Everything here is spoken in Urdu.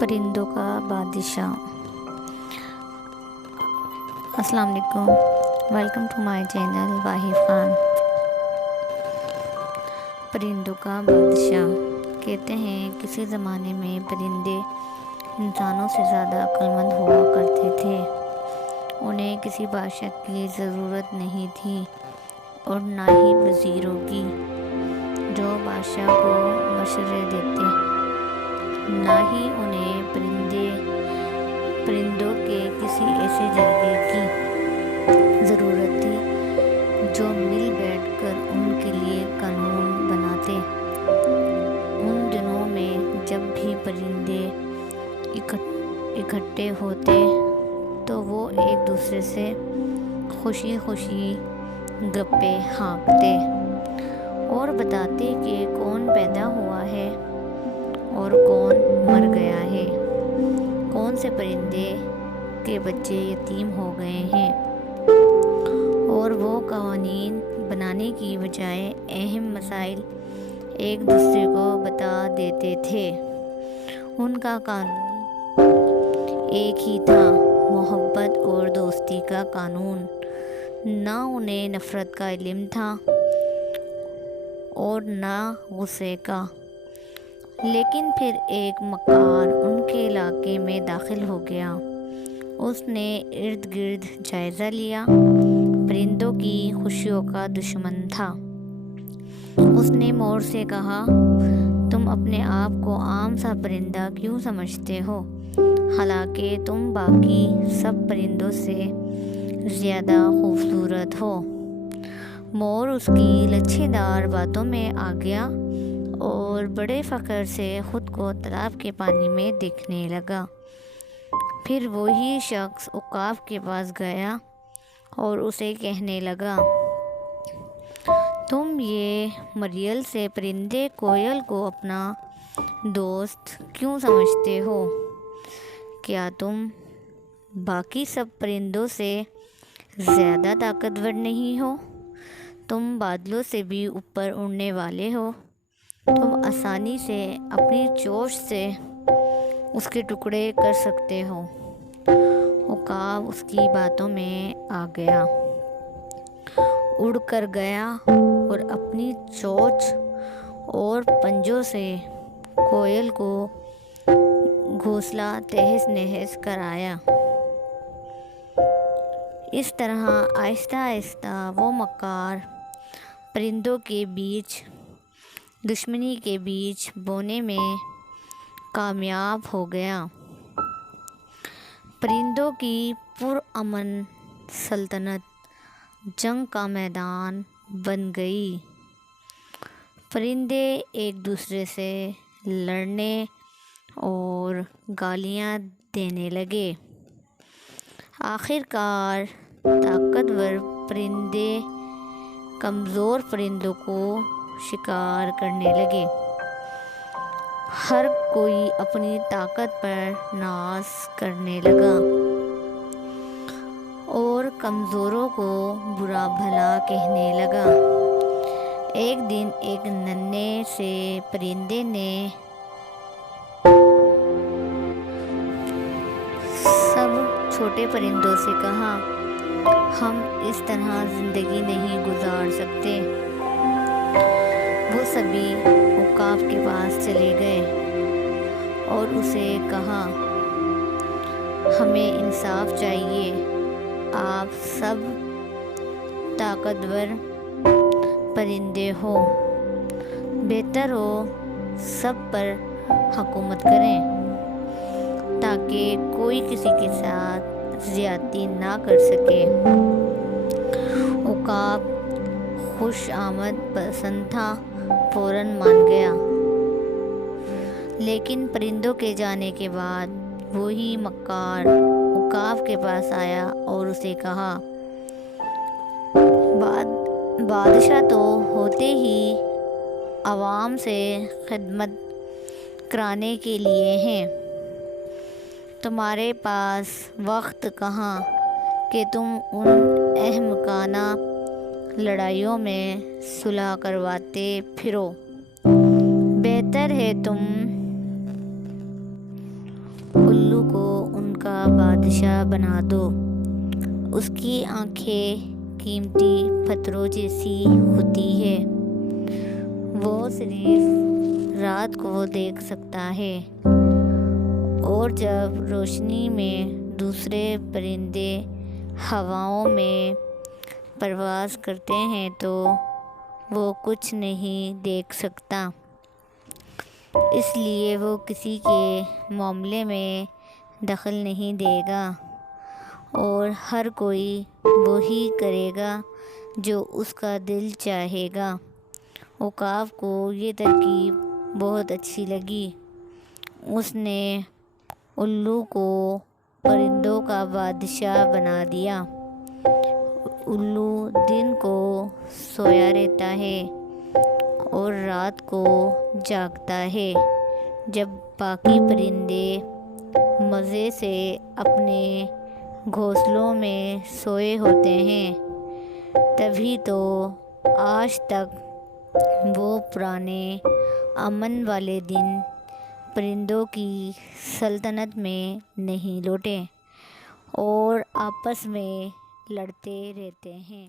پرندوں کا بادشاہ۔ السلام علیکم، ویلکم ٹو مائی چینل واحد خان۔ پرندوں کا بادشاہ کہتے ہیں کسی زمانے میں پرندے انسانوں سے زیادہ عقل مند ہوا کرتے تھے۔ انہیں کسی بادشاہ کی ضرورت نہیں تھی اور نہ ہی وزیروں کی جو بادشاہ کو مشورے دیتے، نہ ہی انہیں پرندوں کے کسی ایسے جرگے کی ضرورت تھی جو مل بیٹھ کر ان کے لیے قانون بناتے۔ ان دنوں میں جب بھی پرندے اکٹھے ہوتے تو وہ ایک دوسرے سے خوشی خوشی گپیں ہانکتے اور بتاتے کہ کون پیدا ہوا ہے اور کون مر گیا ہے، کون سے پرندے کے بچے یتیم ہو گئے ہیں، اور وہ قوانین بنانے کی بجائے اہم مسائل ایک دوسرے کو بتا دیتے تھے۔ ان کا قانون ایک ہی تھا، محبت اور دوستی کا قانون۔ نہ انہیں نفرت کا علم تھا اور نہ غصے کا۔ لیکن پھر ایک مکار ان کے علاقے میں داخل ہو گیا۔ اس نے ارد گرد جائزہ لیا، پرندوں کی خوشیوں کا دشمن تھا۔ اس نے مور سے کہا، تم اپنے آپ کو عام سا پرندہ کیوں سمجھتے ہو، حالانکہ تم باقی سب پرندوں سے زیادہ خوبصورت ہو۔ مور اس کی لچھے دار باتوں میں آ گیا اور بڑے فخر سے خود کو تالاب کے پانی میں دیکھنے لگا۔ پھر وہی شخص عقاب کے پاس گیا اور اسے کہنے لگا، تم یہ مریل سے پرندے کوئل کو اپنا دوست کیوں سمجھتے ہو؟ کیا تم باقی سب پرندوں سے زیادہ طاقتور نہیں ہو؟ تم بادلوں سے بھی اوپر اڑنے والے ہو۔ تم آسانی سے اپنی چونچ سے اس کے ٹکڑے کر سکتے ہو۔ عقاب اس کی باتوں میں آ گیا، اڑ کر گیا اور اپنی چونچ اور پنجوں سے کوئل کو گھونسلہ تہس نہس کرایا۔ اس طرح آہستہ آہستہ وہ مکار پرندوں کے بیچ دشمنی کے بیج بونے میں کامیاب ہو گیا۔ پرندوں کی پرامن سلطنت جنگ کا میدان بن گئی۔ پرندے ایک دوسرے سے لڑنے اور گالیاں دینے لگے۔ آخر کار طاقتور پرندے کمزور پرندوں کو شکار کرنے لگے۔ ہر کوئی اپنی طاقت پر ناز کرنے لگا اور کمزوروں کو برا بھلا کہنے لگا۔ ایک دن ایک ننھے سے پرندے نے سب چھوٹے پرندوں سے کہا، ہم اس طرح زندگی نہیں گزار سکتے۔ وہ سبھی عقاب کے پاس چلے گئے اور اسے کہا، ہمیں انصاف چاہیے، آپ سب طاقتور پرندے ہو، بہتر ہو سب پر حکومت کریں تاکہ کوئی کسی کے ساتھ زیادتی نہ کر سکے۔ عقاب خوش آمد پسند تھا، فوراً مان گیا۔ لیکن پرندوں کے جانے کے بعد وہی مکار عقاب کے پاس آیا اور اسے کہا، بادشاہ تو ہوتے ہی عوام سے خدمت کرانے کے لیے ہیں، تمہارے پاس وقت کہاں کہ تم ان احمقانہ لڑائیوں میں صلح کرواتے پھرو۔ بہتر ہے تم الو کو ان کا بادشاہ بنا دو۔ اس کی آنکھیں قیمتی پتھروں جیسی ہوتی ہے، وہ صرف رات کو دیکھ سکتا ہے، اور جب روشنی میں دوسرے پرندے ہواؤں میں پرواز کرتے ہیں تو وہ کچھ نہیں دیکھ سکتا، اس لیے وہ کسی کے معاملے میں دخل نہیں دے گا، اور ہر کوئی وہی کرے گا جو اس کا دل چاہے گا۔ عقاب کو یہ ترکیب بہت اچھی لگی۔ اس نے الو کو پرندوں کا بادشاہ بنا دیا۔ الو دن کو سویا رہتا ہے اور رات کو جاگتا ہے۔ جب باقی پرندے مزے سے اپنے گھونسلوں میں سوئے ہوتے ہیں، تبھی تو آج تک وہ پرانے امن والے دن پرندوں کی سلطنت میں نہیں لوٹے، اور آپس میں لڑتے رہتے ہیں۔